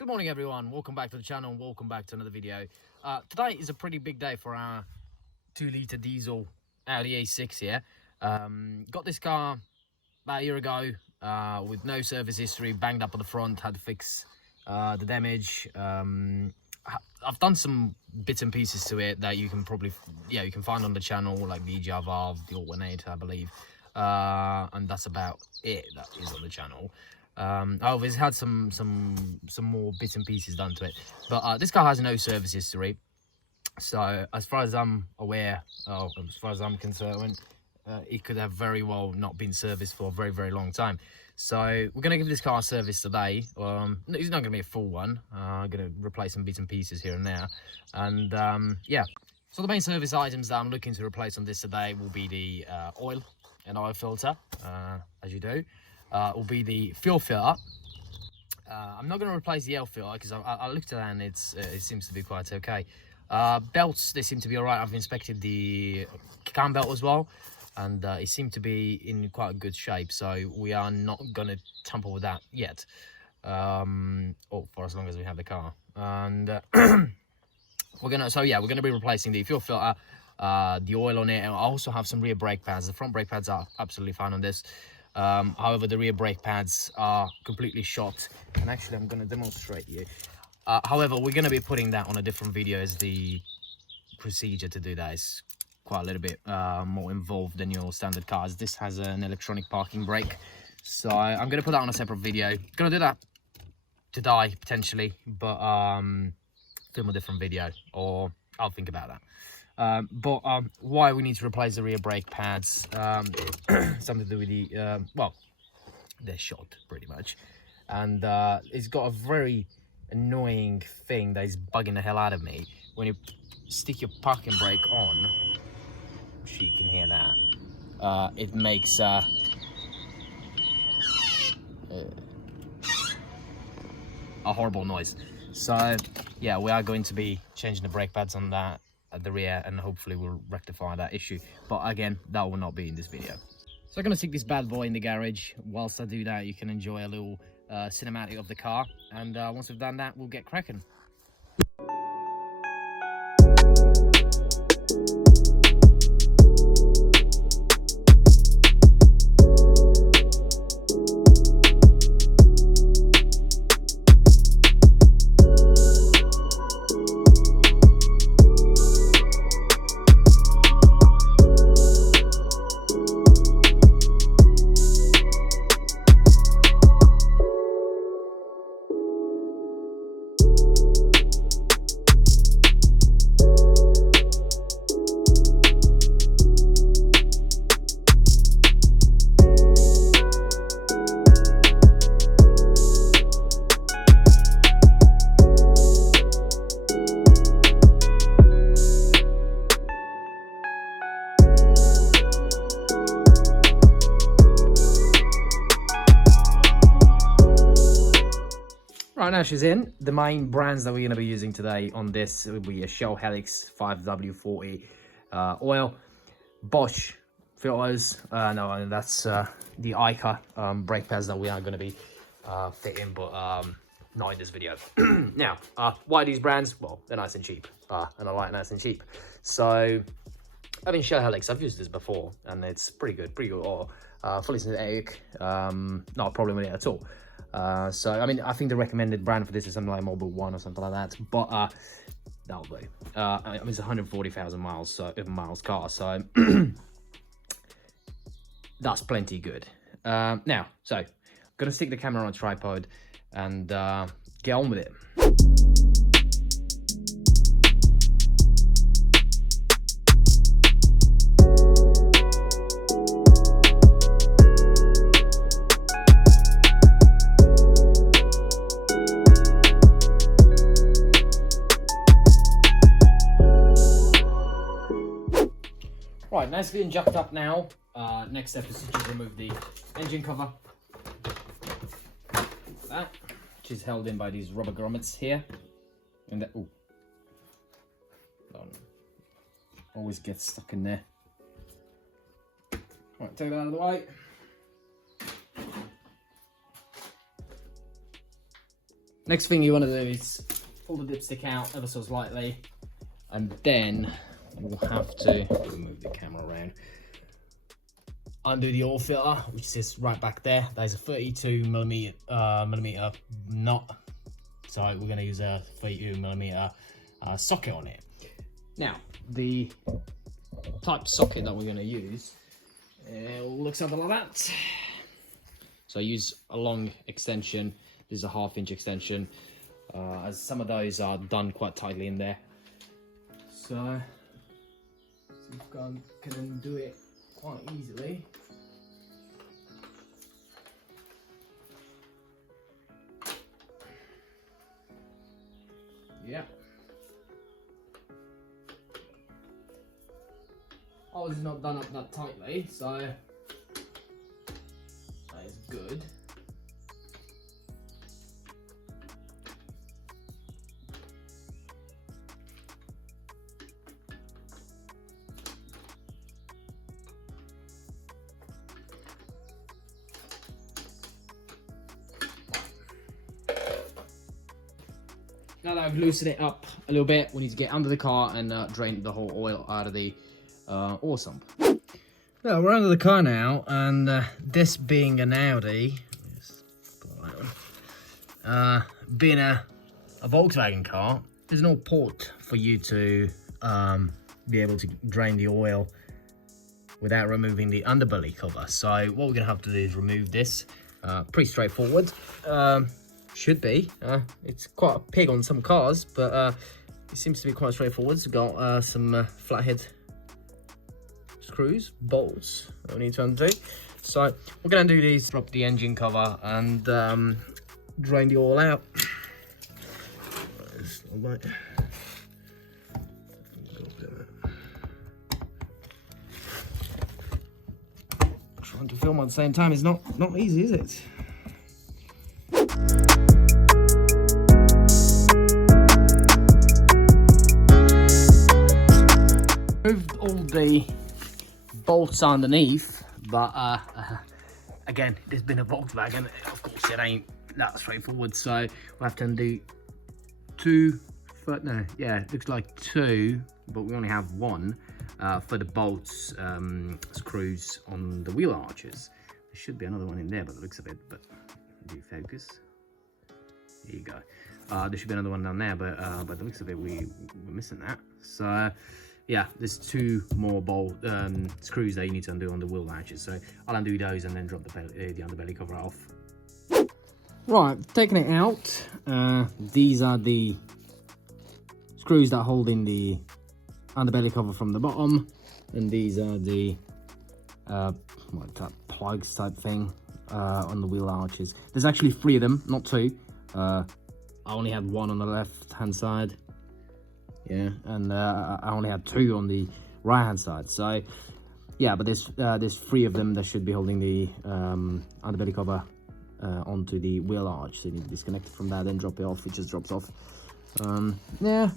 Good morning everyone, welcome back to the channel and welcome back to another video. Today is a pretty big day for our 2-litre diesel Audi A6 here. Got this car about a year ago with no service history, banged up on the front, had to fix the damage. I've done some bits and pieces to it that you can probably, you can find on the channel, like the EGR valve, the alternator, I believe. And that's about it that is on the channel. However, it's had some more bits and pieces done to it, but this car has no service history, so as far as I'm aware, as far as I'm concerned, it could have very well not been serviced for a very long time. So we're going to give this car a service today. It's not going to be a full one. I'm going to replace some bits and pieces here and there, and yeah, so the main service items that I'm looking to replace on this today will be the oil and oil filter, as you do. Will be the fuel filter. I'm not going to replace the air filter because I looked at that and it seems to be quite okay. Belts, they seem to be alright. I've inspected the cam belt as well, and it seemed to be in quite good shape, so we are not going to tamper with that yet, or for as long as we have the car. And we're gonna be replacing the fuel filter, the oil on it, and I also have some rear brake pads. The front brake pads are absolutely fine on this. However, the rear brake pads are completely shot, and actually I'm going to demonstrate you. However, we're going to be putting that on a different video, as the procedure to do that is quite a little bit more involved than your standard cars. This has an electronic parking brake, so I'm going to put that on a separate video. Going to do that today potentially, but film a different video, or I'll think about that. Why we need to replace the rear brake pads, something to do with the, well, they're shot pretty much, and it's got a very annoying thing that is bugging the hell out of me. When you stick your parking brake on, you can hear that, it makes a horrible noise. So yeah, we are going to be changing the brake pads on that at the rear, and hopefully we'll rectify that issue, but again, that will not be in this video. So I'm going to stick this bad boy in the garage. Whilst I do that, you can enjoy a little cinematic of the car, and once we've done that, we'll get cracking. Right, now she's in. The main brands that we're going to be using today on this will be a Shell Helix 5W40 oil, Bosch filters, no, that's the Ica brake pads that we are going to be fitting, but not in this video. Now, why these brands? Well, they're nice and cheap, and I like nice and cheap. So, I mean, Shell Helix, I've used this before, and it's pretty good oil, fully synthetic, not a problem with it at all. So I mean, I think the recommended brand for this is something like Mobile One or something like that, but that'll do. I mean, it's 140,000 miles, so miles car, so that's plenty good. Now, so I'm gonna stick the camera on a tripod and get on with it. Right, nicely and jacked up now. Next step is to just remove the engine cover. That, which is held in by these rubber grommets here. And that, always gets stuck in there. Right, take that out of the way. Next thing you want to do is pull the dipstick out ever so slightly, and then we'll have to move the camera around. Undo the oil filter, which is right back there. There's a 32 millimeter nut, so we're going to use a 32 millimeter socket on it. Now, the type socket that we're going to use looks something like that. So I use a long extension. This is a 1/2 inch extension, as some of those are done quite tightly in there. So see if I can do it quite easily. Yeah. Ours is not done up that tightly, so that is good. Now that I've loosened it up a little bit, we need to get under the car and drain the whole oil out of the oil sump. Well, we're under the car now, and this being an Audi, being a Volkswagen car, there's no port for you to be able to drain the oil without removing the underbelly cover. So what we're going to have to do is remove this. Pretty straightforward. Should be. It's quite a pig on some cars, but it seems to be quite straightforward. It's got some flathead screws, bolts that we need to undo. So we're going to do these, drop the engine cover and drain the oil out. Right. Trying to film at the same time is not easy, is it? Moved all the bolts underneath, but again, there's been a Volkswagen. Of course, it ain't that straightforward, so we'll have to undo it looks like two, but we only have one for the bolts, screws on the wheel arches. There should be another one in there, but it looks a bit, but do you focus? There you go. There should be another one down there, but by the looks of it, we're missing that. So yeah, there's two more bolt screws that you need to undo on the wheel arches. So I'll undo those and then drop the underbelly cover off. Right, taking it out. These are the screws that hold in the underbelly cover from the bottom, and these are the plugs type thing on the wheel arches. There's actually 3 of them, not 2. I only had 1 on the left hand side. Yeah, and I only had 2 on the right hand side. So yeah, but there's 3 of them that should be holding the underbelly cover onto the wheel arch. So you need to disconnect it from that, then drop it off. It just drops off. Yeah,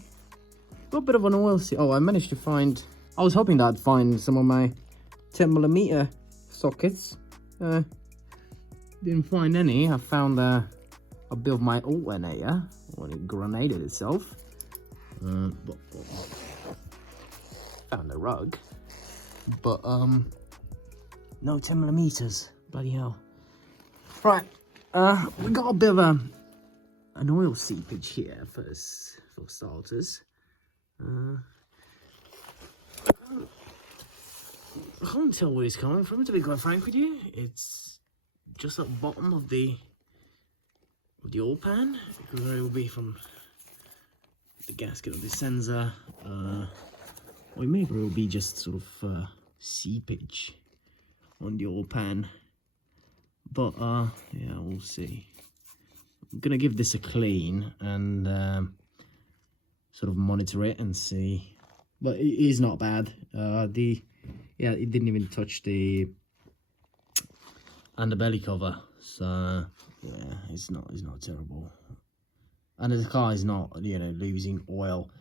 got a bit of an oil seal. Oh, I managed to find, I was hoping that I'd find some of my 10mm sockets. Didn't find any. I found a bit of my alternator when it grenaded itself. But found a rug, but no 10mm. Bloody hell! Right, we got a bit of an oil seepage here for starters. I can't tell where it's coming from, to be quite frank with you. It's just at the bottom of the oil pan. It will be from the gasket of the sensor, or maybe it will be just sort of seepage on the oil pan, but yeah, we'll see. I'm gonna give this a clean and sort of monitor it and see, but it is not bad. It didn't even touch the underbelly cover, so yeah, it's not terrible. And the car is not, losing oil,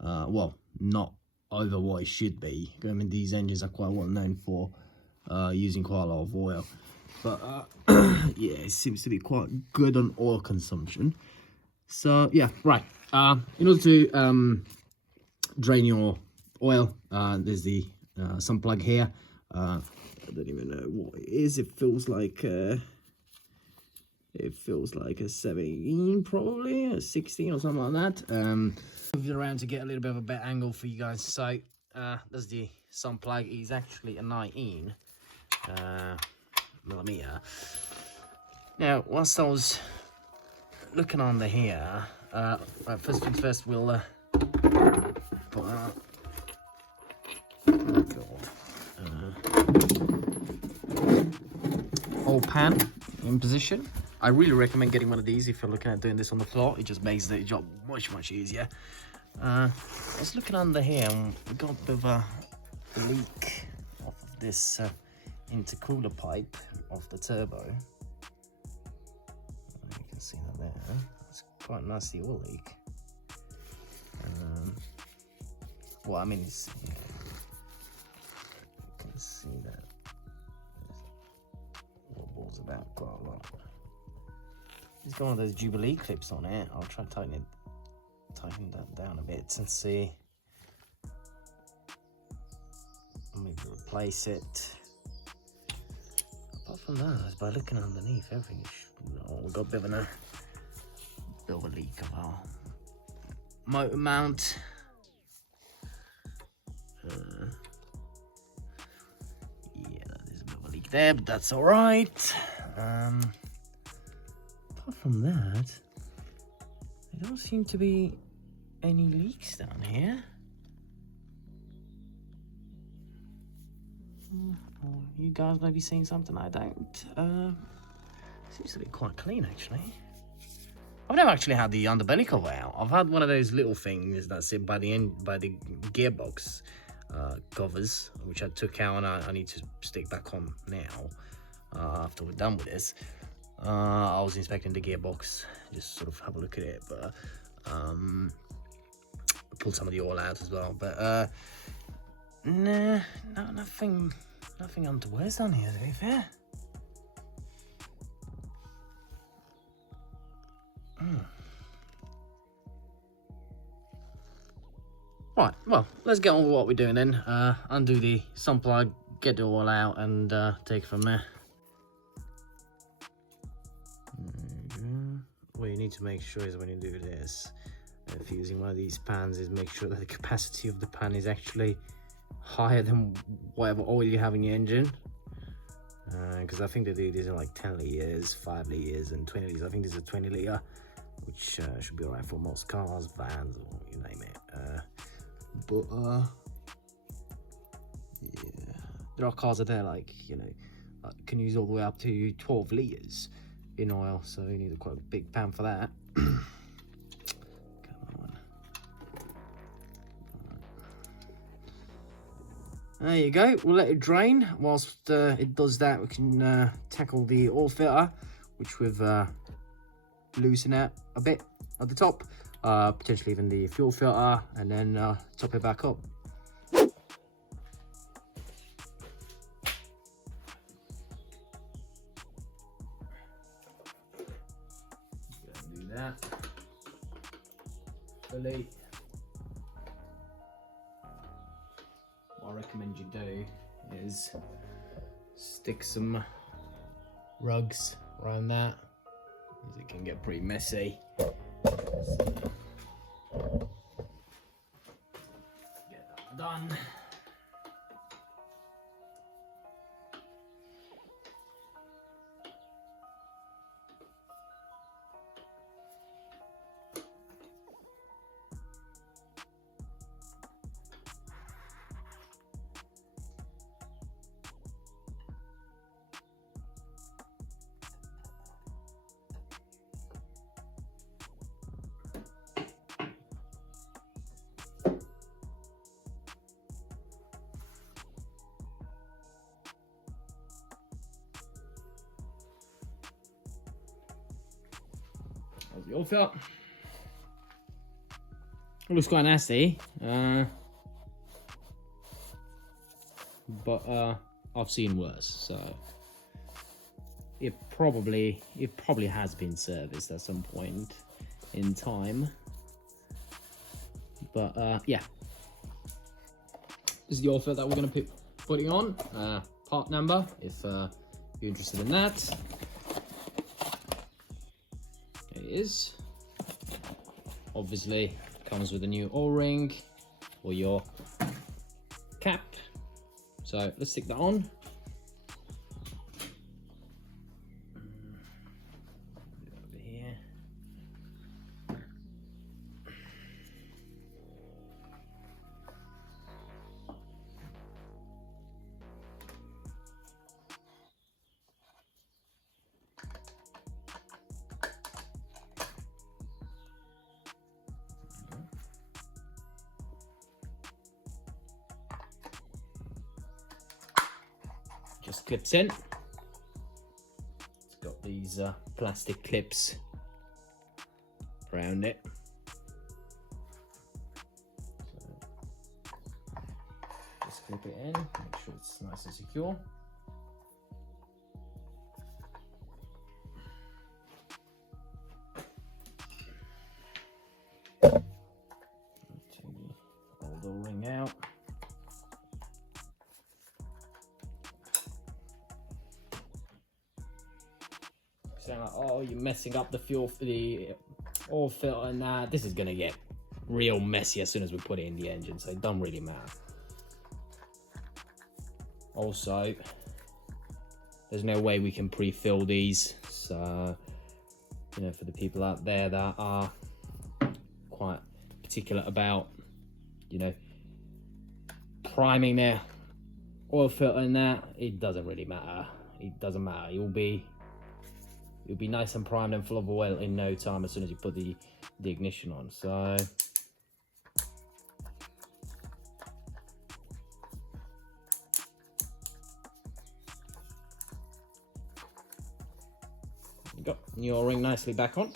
well, not over what it should be. I mean, these engines are quite well known for using quite a lot of oil. But, yeah, it seems to be quite good on oil consumption. So yeah, right. In order to drain your oil, there's the sun plug here. I don't even know what it is. It feels like a 17, probably a 16 or something like that. Move it around to get a little bit of a better angle for you guys. So that's the sun plug. It's actually a 19 millimeter. Now, whilst I was looking under here, right, first things first, we'll put our old pan in position. I really recommend getting one of these if you're looking at doing this on the floor. It just makes the job much easier. I was looking under here and we got a bit of a leak off of this intercooler pipe of the turbo. You can see that there. It's quite a nasty oil leak. Well, I mean, it's, you can see that wobbles about quite a lot. It's got one of those Jubilee clips on it. I'll try to tighten that down a bit and see. Maybe replace it. Apart from that, by looking underneath, everything we've got a bit of a leak of our motor mount. Yeah, there's a bit of a leak there, but that's all right. Apart from that, there don't seem to be any leaks down here. You guys may be seeing something I don't. Seems to be quite clean, actually. I've never actually had the underbelly cover out. I've had one of those little things that sit by the end, by the gearbox covers, which I took out and I need to stick back on now after we're done with this. I was inspecting the gearbox, just sort of have a look at it, but pulled some of the oil out as well. But nah, no, nothing untoward down here, to be fair. Right, well, let's get on with what we're doing then. Undo the sun plug, get the oil out, and take it from there. What you need to make sure is when you do this, if you're using one of these pans, is make sure that the capacity of the pan is actually higher than whatever oil you have in your engine. Because I think they do these in like 10 litres, 5 litres, and 20 litres. I think this is a 20 litre, which should be alright for most cars, vans, or you name it. Yeah, there are cars out there like, you know, can use all the way up to 12 litres in oil, so you need quite a big pan for that. Come on. There you go, we'll let it drain. Whilst it does that, we can tackle the oil filter, which we've loosened out a bit at the top. Potentially even the fuel filter, and then top it back up. Do that fully. What I recommend you do is stick some rugs around that, as it can get pretty messy. Get that done. There's the oil filter. It looks quite nasty, but I've seen worse, so it probably has been serviced at some point. in time. But yeah, this is the oil filter that we're going to be putting on. Part number, if you're interested in that. There it is. Obviously, comes with a new O-ring or your cap. So let's stick that on. Over here. Just clips in. It's got these plastic clips around it. So just clip it in, make sure it's nice and secure. Hold the ring out. Saying like, oh, you're messing up the fuel for the oil filter, and this is gonna get real messy as soon as we put it in the engine, so it don't really matter. Also, there's no way we can pre-fill these, so you know, for the people out there that are quite particular about, you know, priming their oil filter and that, it doesn't really matter. It doesn't matter. You'll be nice and primed and full of oil in no time as soon as you put the ignition on. So got your ring nicely back on.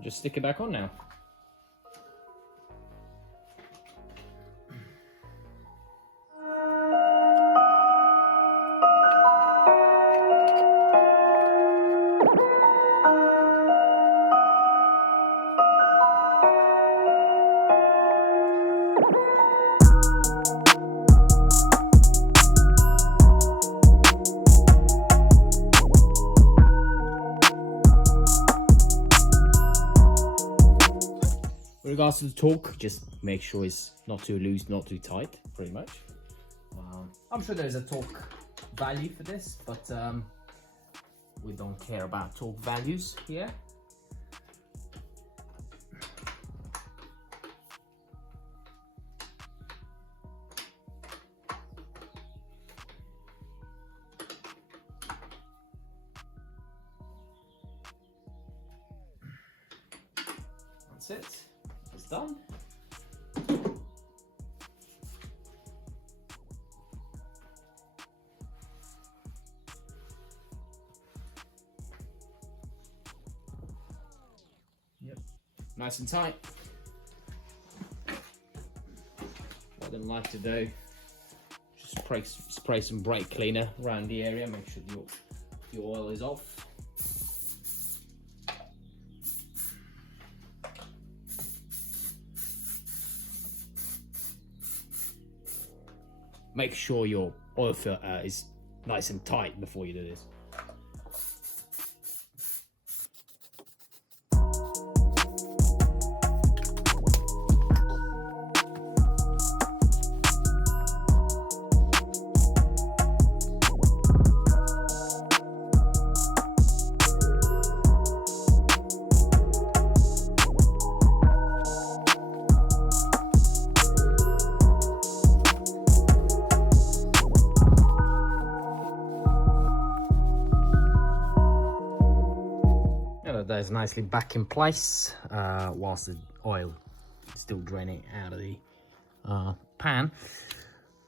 Just stick it back on now. With regards to the torque, just make sure it's not too loose, not too tight, pretty much. I'm sure there's a torque value for this, but we don't care about torque values here. That's it. It's done. Yep, nice and tight. What I'd like to do, just spray some brake cleaner around the area, make sure the oil is off. Make sure your oil filter is nice and tight before you do this. That is nicely back in place whilst the oil is still draining out of the pan.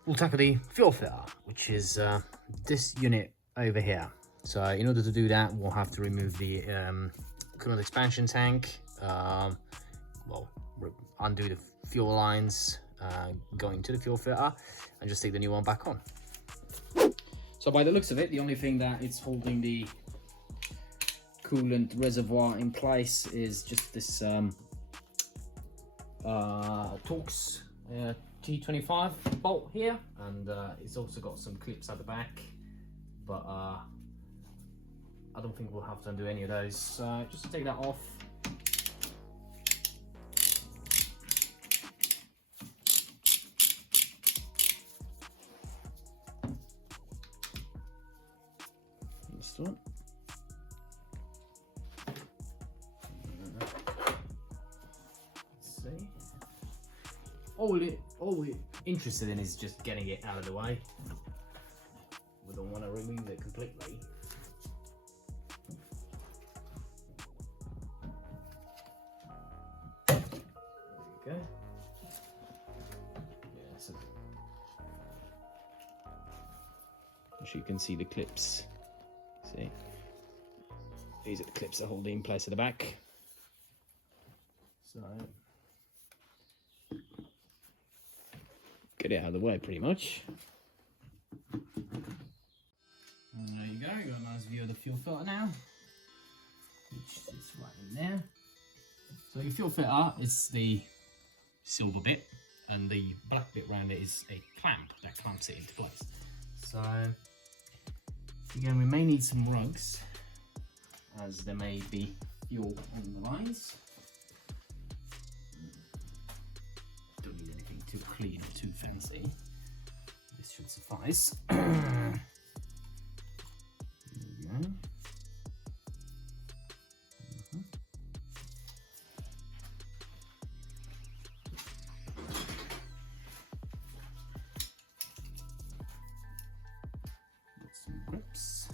We'll tackle the fuel filter, which is this unit over here. So in order to do that, we'll have to remove the coolant expansion tank, well, undo the fuel lines, go into the fuel filter, and just take the new one back on. So by the looks of it, the only thing that it's holding the coolant reservoir in place is just this Torx T25 bolt here, and it's also got some clips at the back, but I don't think we'll have to undo any of those. So just take that off. This one. Let's see. All we're interested in is just getting it out of the way. We don't want to remove it completely. There we go. Yeah, so as you can see, the clips. See, these are the clips that hold it in place at the back. So get it out of the way, pretty much. And there you go, you got a nice view of the fuel filter now, which is right in there. So your fuel filter is the silver bit, and the black bit around it is a clamp that clamps it into place. So again, we may need some rugs, as there may be fuel on the lines. Don't need anything too clean or too fancy. This should suffice. There we go. Got some grips.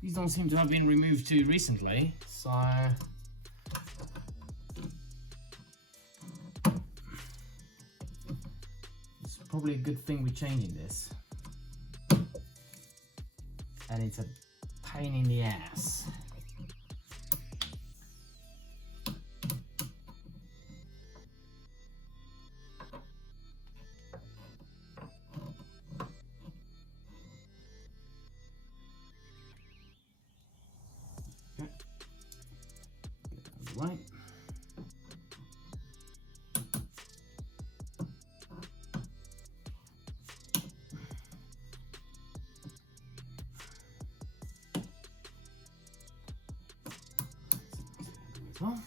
These don't seem to have been removed too recently, so it's probably a good thing we're changing this. And it's a pain in the ass. Right. Well.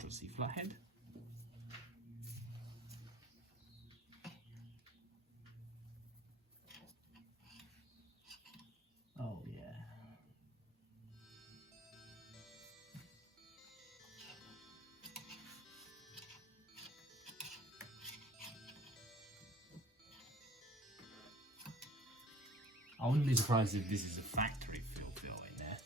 Trusty flathead. Oh yeah. I wouldn't be surprised if this is a factory fill in there.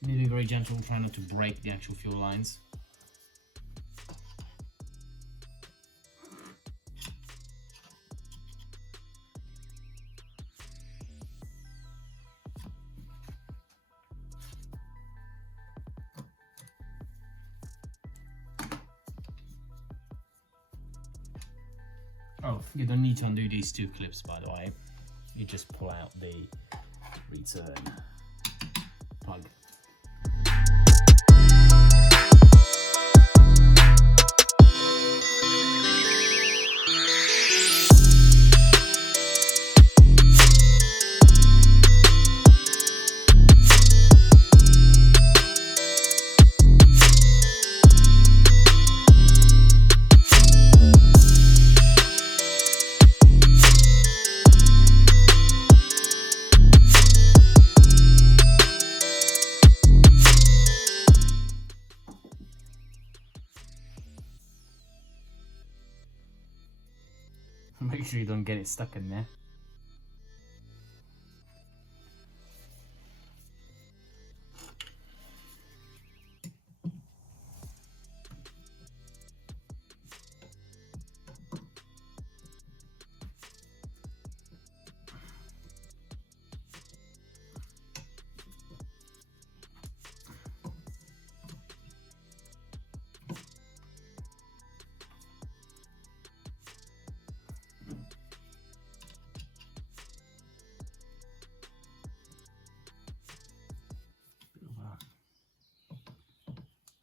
You need to be very gentle, try not to break the actual fuel lines. Oh, you don't need to undo these two clips, by the way. You just pull out the return plug. Make sure you don't get it stuck in there.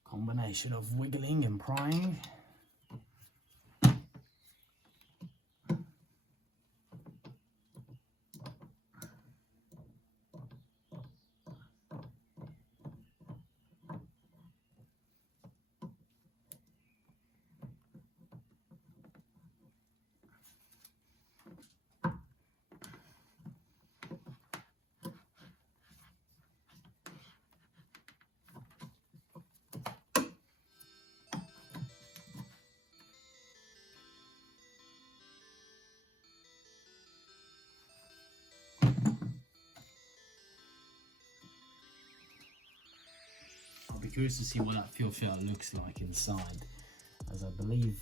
Combination of wiggling and prying. I'll be curious to see what that fuel filter looks like inside, as I believe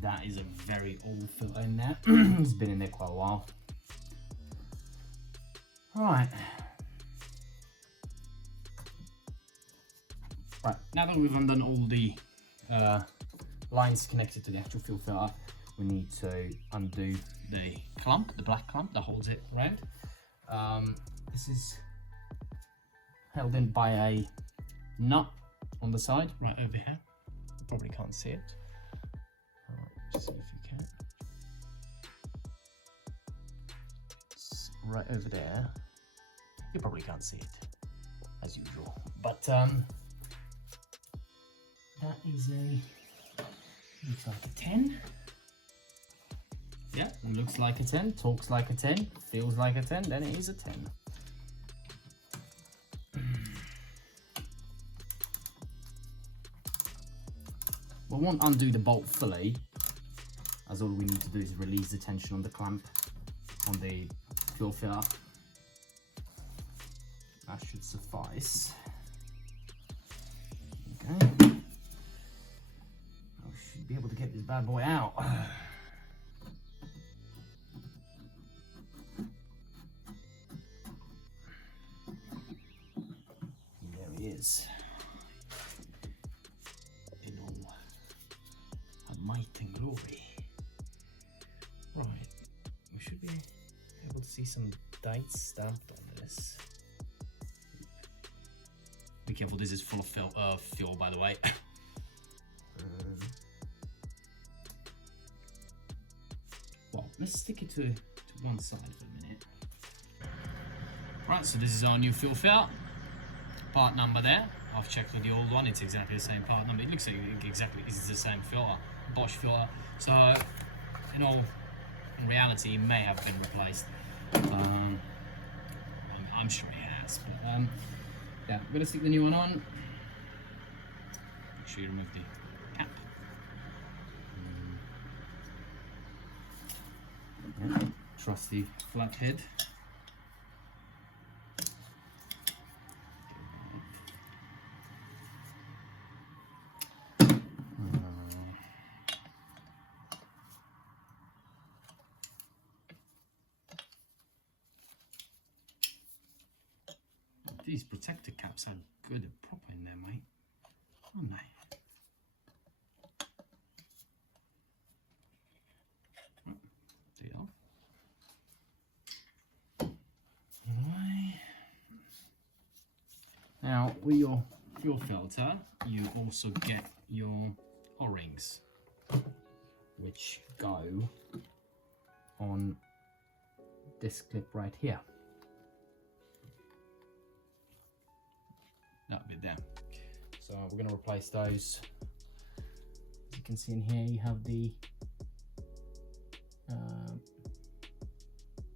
that is a very old filter in there. It's been in there quite a while. Right, now that we've undone all the lines connected to the actual fuel filter, we need to undo the clamp, the black clamp that holds it around. This is held in by a nut on the side, right over here. You probably can't see it. Just see if you can. It's right over there. You probably can't see it, as usual. But that is looks like a 10. Yeah, looks like a 10, talks like a 10, feels like a 10, then it is a 10. We won't undo the bolt fully, as all we need to do is release the tension on the clamp on the fuel filter. That should suffice. Okay. I should be able to get this bad boy out. There he is. In all might and glory. Right, we should be able to see some dates stamped on this. Be careful, this is full of fuel, by the way. Well, let's stick it to one side for a minute. Right, so this is our new fuel filter. Part number there. I've checked with the old one, it's exactly the same part number. It looks like exactly it's the same filter, Bosch filter. So, in reality, it may have been replaced. I'm sure it has. But yeah, I'm gonna stick the new one on. Make sure you remove the cap. Yeah, trusty flathead. These protector caps are good and proper in there, mate, aren't they? Right, take it off. Right. Now, with your fuel filter, you also get your O-rings, which go on this clip right here. That bit there. So we're going to replace those. As you can see in here, you have the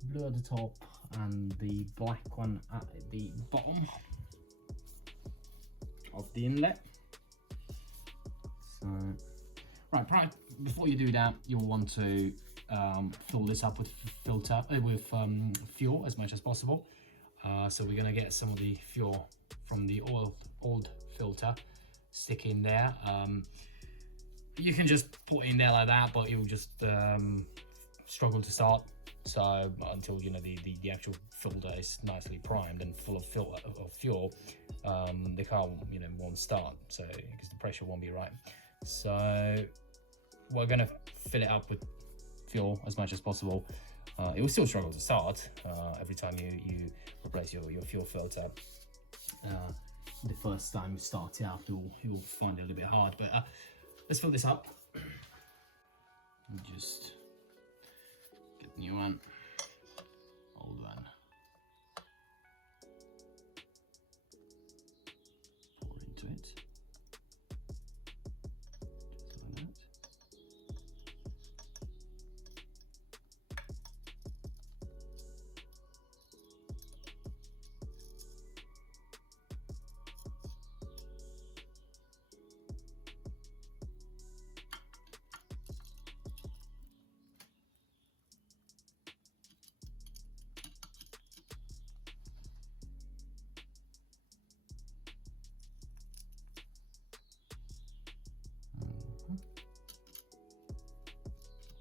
blue at the top and the black one at the bottom of the inlet. So Right, before you do that, you'll want to fill this up with fuel as much as possible. So we're gonna get some of the fuel from the old filter, stick in there. You can just put it in there like that, but it will just struggle to start. So until you know the actual filter is nicely primed and full of fuel, the car won't start. So because the pressure won't be right. So we're gonna fill it up with fuel as much as possible. It will still struggle to start every time you replace your fuel filter. The first time you start it up, you'll find it a little bit hard. But let's fill this up. Just get the new one, old one. Pour into it. Just like that.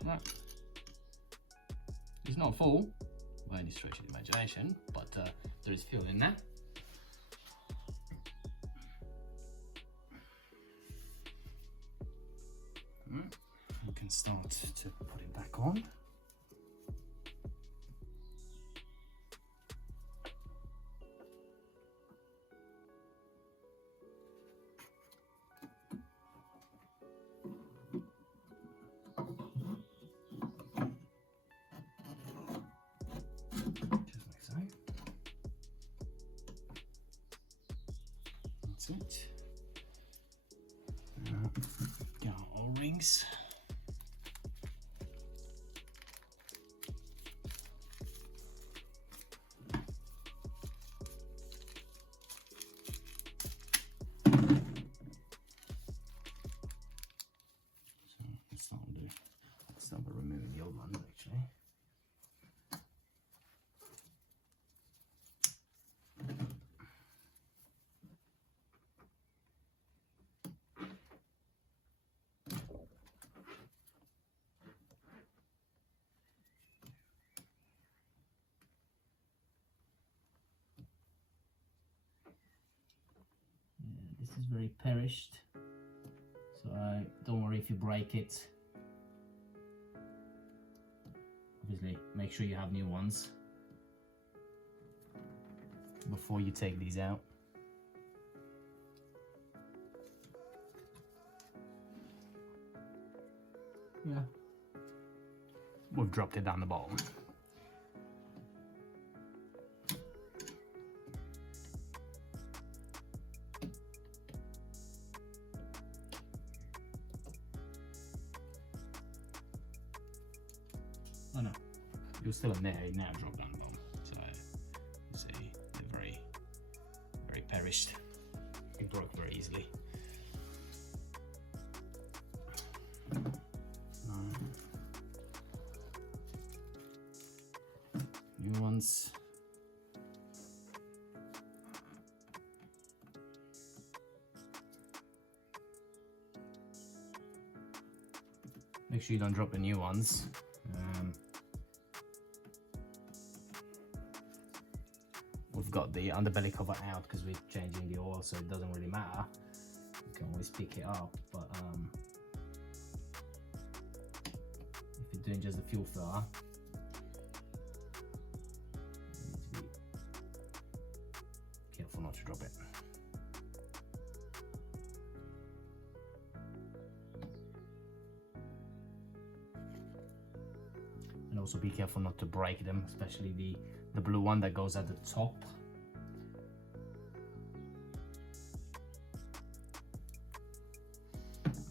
Right. It's not full by any stretch of the imagination, but there is fuel in there. We can start to put it back on. That's it. Get our O-rings. So let's start by removing the old ones actually. This is very perished, so don't worry if you break it. Obviously, make sure you have new ones before you take these out. Yeah, we've dropped it down the bottom. Oh no, you're still in there, it now dropped down the bottom. So you see, they're very, very perished. It broke very easily. New ones. Make sure you don't drop the new ones. We've got the underbelly cover out because we're changing the oil, so it doesn't really matter. You can always pick it up, but if you're doing just the fuel filter, you need to be careful not to drop it. And also be careful not to break them, especially the blue one that goes at the top.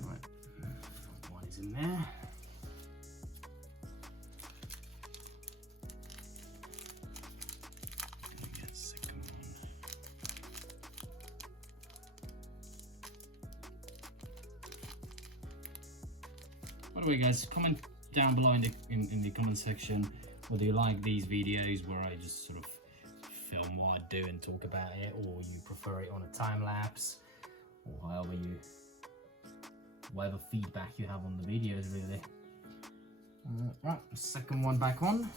Right, one is in there. Get the second one. By the way, guys, comment down below in the comment section whether you like these videos where I just sort of film what I do and talk about it, or you prefer it on a time lapse, or whatever feedback you have on the videos, really. Right, second one back on.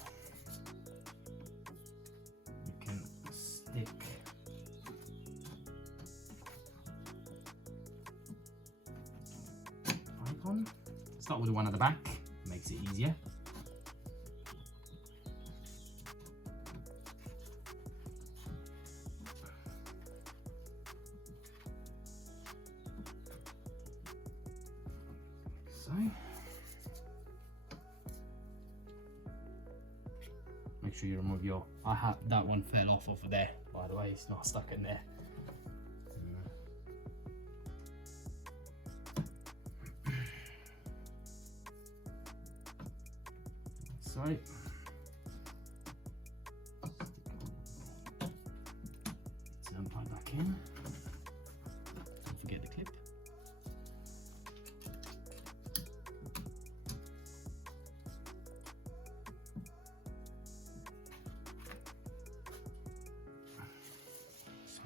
You can stick on. Start with the one at the back, makes it easier. So, make sure you remove your, that one fell off of there, by the way, it's not stuck in there. So, turn plug back in. Don't forget the clip. So,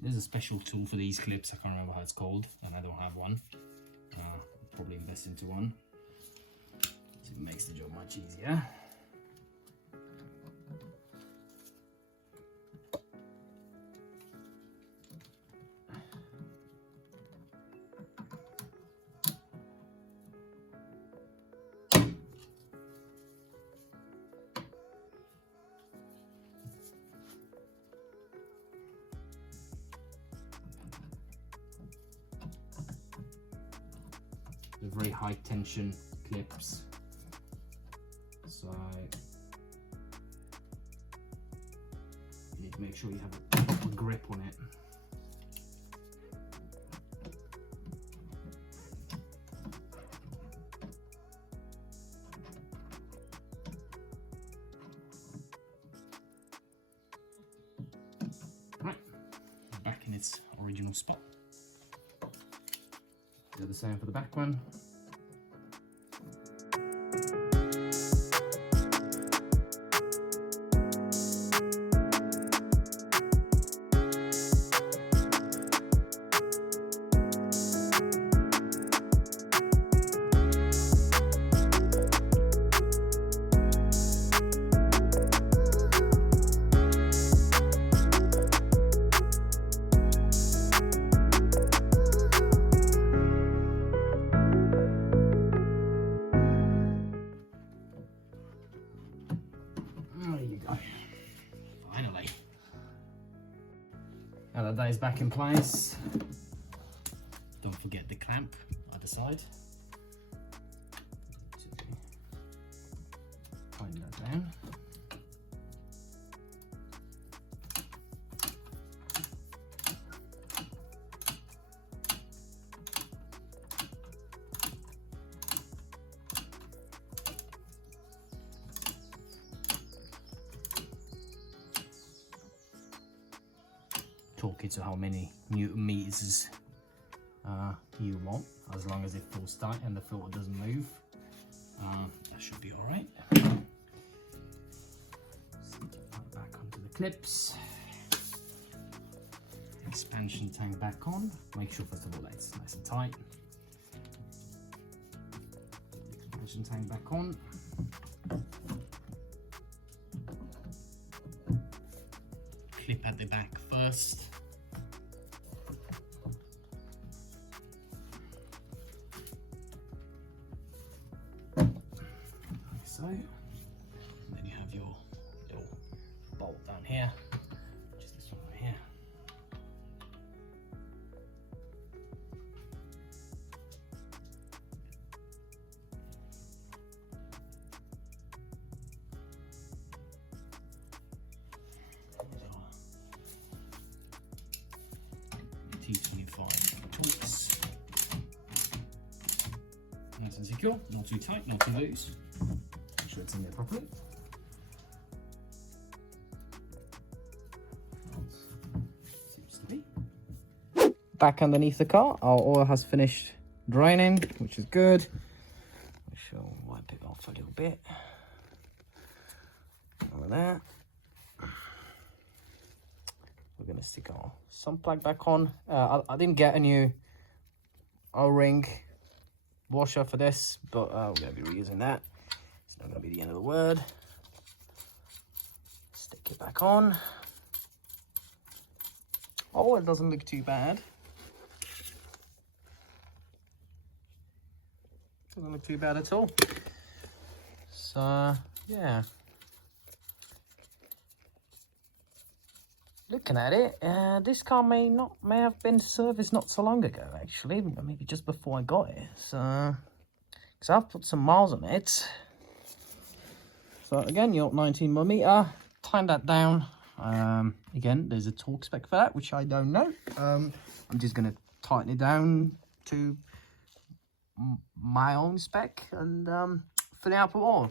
there's a special tool for these clips, I can't remember how it's called, and I don't have one. I'll probably invest into one, so it makes the job much easier. They're very high tension clips, so you need to make sure you have a grip on it. Right, back in its original spot. Do the same for the back one. Finally. Now that is back in place, don't forget the clamp either side. Tighten that down. Talk it to how many Newton meters you want, as long as it feels tight and the filter doesn't move. That should be all right. Back onto the clips. Expansion tank back on. Make sure first of all that it's nice and tight. Expansion tank back on. Clip at the back first. Like so. And then you have your little bolt down here, which is this one right here. secure, not too tight, not too loose. Make sure it's in there properly. Seems to be. Back underneath the car, our oil has finished draining, which is good. I shall wipe it off a little bit. All of that. We're gonna stick our sump plug back on. I didn't get a new O-ring washer for this, but we're gonna be reusing that. It's not gonna be the end of the word. Stick it back on. Oh, it doesn't look too bad. Doesn't look too bad at all. So yeah. Looking at it, this car may have been serviced not so long ago, actually, maybe just before I got it. So, because I've put some miles on it. So again, your 19mm, time that down. Again, there's a torque spec for that, which I don't know. I'm just gonna tighten it down to my own spec and fill it up with oil.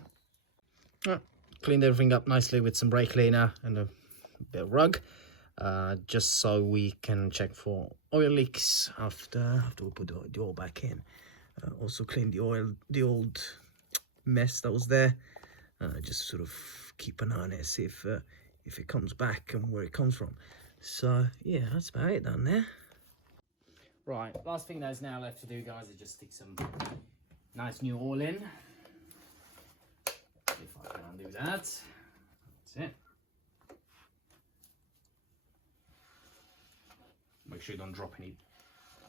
Cleaned everything up nicely with some brake cleaner and a bit of rug. Just so we can check for oil leaks after we put the oil back in. Also clean the old mess that was there. Just sort of keep an eye on it, see if it comes back and where it comes from. So yeah, that's about it done there. Right, last thing that's now left to do, guys, is just stick some nice new oil in. If I can do that. That's it. Make sure you don't drop any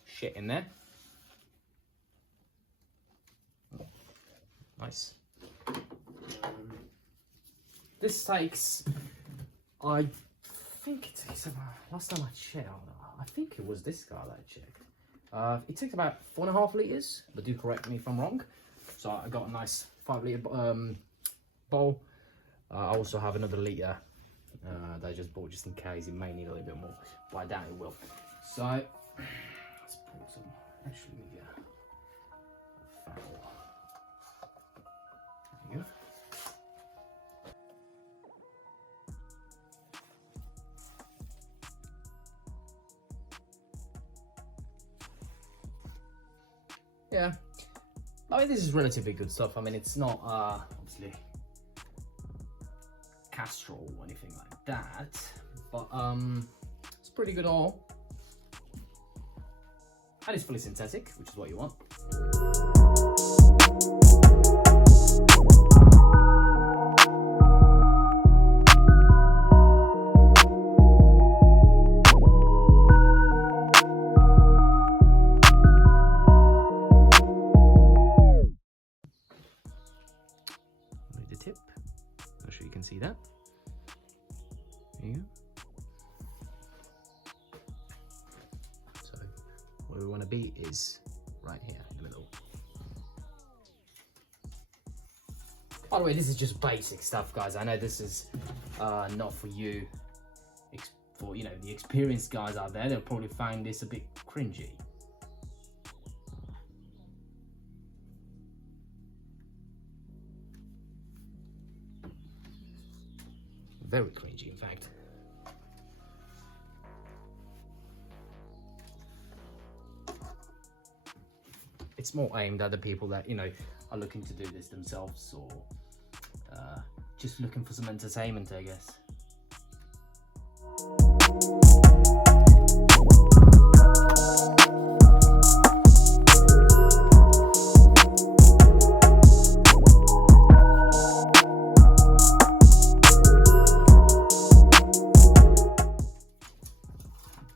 shit in there. Nice. This takes, I think it takes about, last time I checked, I think it was this car that I checked. It takes about 4.5 litres, but do correct me if I'm wrong. So I got a nice 5 litre bowl. I also have another litre that I just bought just in case. It may need a little bit more, but I doubt it will. So let's pour some, actually maybe a foul. There you go. Yeah, I mean, this is relatively good stuff. I mean, it's not obviously Castrol or anything like that, but it's pretty good oil. And it's fully synthetic, which is what you want. The tip. I'm sure you can see that. There you go. Where we want to be is right here in the middle. By the way, this is just basic stuff, guys. I know this is not for you, for the experienced guys out there. They'll probably find this a bit cringy. Very cringy, in fact. It's more aimed at the people that, are looking to do this themselves, or just looking for some entertainment, I guess.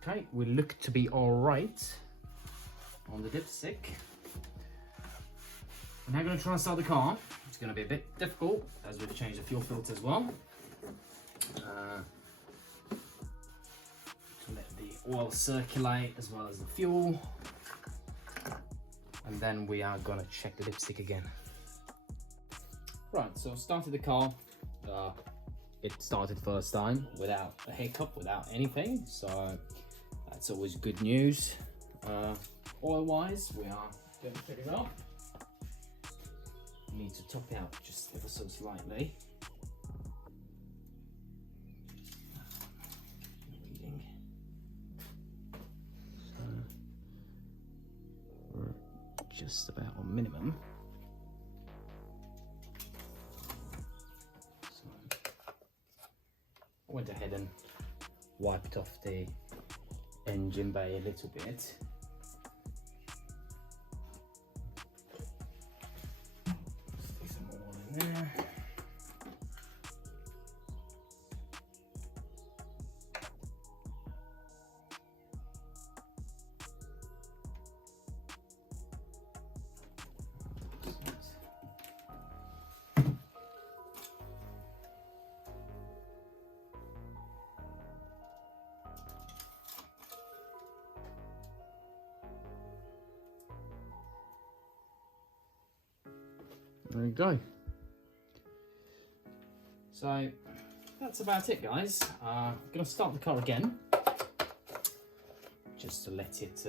Okay, we look to be all right on the dipstick. We're now going to try and start the car. It's going to be a bit difficult as we've changed the fuel filter as well. Let the oil circulate as well as the fuel. And then we are going to check the dipstick again. Right, so started the car. It started first time without a hiccup, without anything. So that's always good news. Oil wise, we are doing pretty well. need to top it out just ever so slightly. Reading. So we're just about on minimum. So I went ahead and wiped off the engine bay a little bit. Stick some more in there. There you go. So that's about it, guys. I'm gonna start the car again, just to let it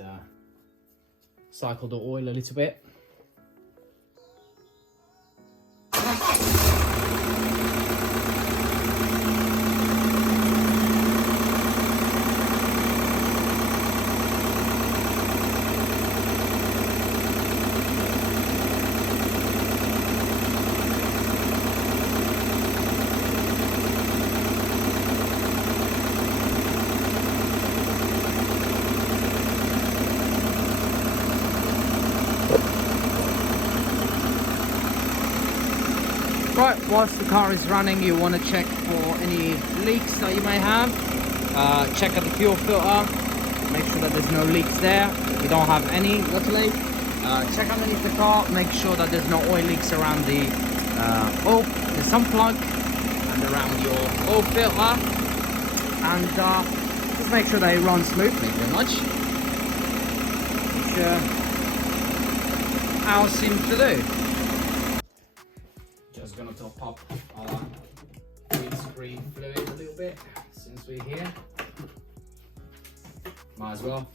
cycle the oil a little bit. Right, whilst the car is running, you want to check for any leaks that you may have. Check at the fuel filter, make sure that there's no leaks there. If you don't have any, luckily. Check underneath the car, make sure that there's no oil leaks around the sun plug and around your oil filter. And just make sure that it runs smoothly, pretty much. Which ours seems to do. Just gonna top up our windscreen fluid a little bit since we're here. Might as well.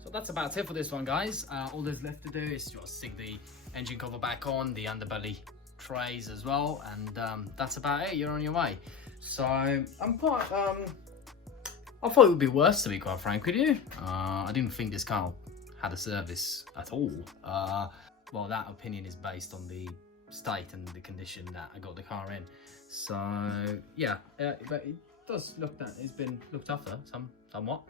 So that's about it for this one, guys. All there's left to do is just stick the engine cover back on, the underbelly trays as well, and that's about it. You're on your way. So I'm quite I thought it would be worse, to be quite frank with you. I didn't think this car had a service at all. Well, that opinion is based on the state and the condition that I got the car in. So yeah, but it does look that it's been looked after somewhat.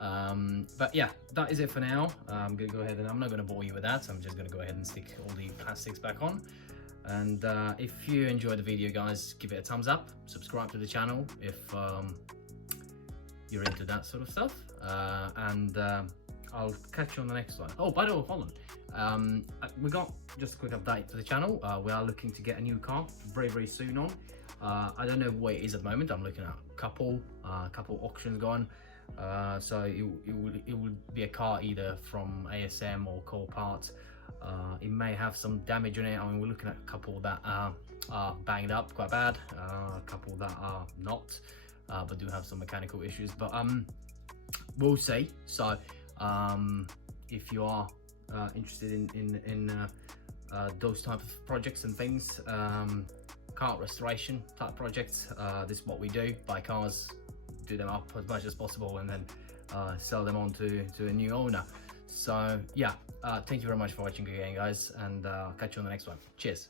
But yeah, that is it for now. I'm gonna go ahead and I'm not gonna bore you with that. I'm just gonna go ahead and stick all the plastics back on. And if you enjoyed the video, guys, give it a thumbs up, subscribe to the channel if you're into that sort of stuff, and I'll catch you on the next one. Oh, by the way, hold on, we got just a quick update to the channel. We are looking to get a new car very soon on. I don't know what it is at the moment. I'm looking at a couple auctions going. So it would be a car either from ASM or Core Parts. It may have some damage on it. I mean, we're looking at a couple that are banged up quite bad, a couple that are not, but do have some mechanical issues, but we'll see. So if you are interested in those type of projects and things, car restoration type projects, this is what we do. Buy cars, do them up as much as possible, and then sell them on to a new owner. So yeah, thank you very much for watching again, guys, and catch you on the next one. Cheers.